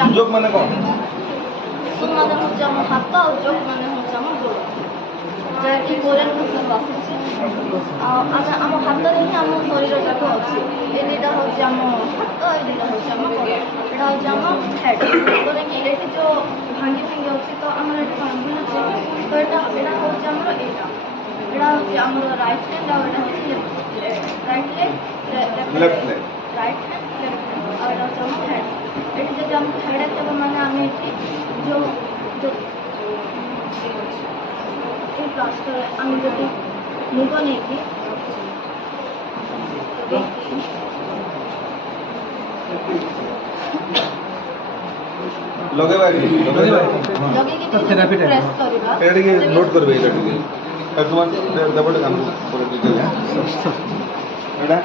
সুযোগ মানে কম সুযোগ মানে হচ্ছে আমার হাত আর যোগ মানে হচ্ছে আমার গোড় ଯାହାକି କୋରିଆନ୍ ଭାଷାରୁ ଆସିଛି ଆମ ହାତରେ ହିଁ ଆମ ଶରୀର ଯାକ ଅଛି ଏ ଦୁଇଟା ହେଉଛି ଆମ ହାତ ଏ ଦୁଇଟା ହେଉଛି ଆମ ଗୋଡ଼ ଏଇଟା ହେଉଛି ଆମ ହେଡ୍ ଯେଉଁଟାକି ଏଠି ଯେଉଁ ଭାଙ୍ଗି ଅଛି ତ ଆମର ଏଠି କ'ଣ ବୁଲୁଛି ତ ଏଇଟା ହେଉଛି ଆମର ଏଇଟା ହେଉଛି ଆମର ରାଇଟ୍ ହ୍ୟାଣ୍ଡ ଆଉ ଏଇଟା ହେଉଛି right left leg right hand left hand ଆଉ ଏଇଟା ହେଉଛି ଆମ ହେଡ୍ ଏଠି ଯଦି ଆମକୁ ହେଡ଼୍ ଦେବ ମାନେ ଆମେ ଏଠି ଯେଉଁ प्लास्टर आम जो मुग नहीं लगे प्रेस करबा एटा के नोट करबे एटा के तुम डबल काम करे एटा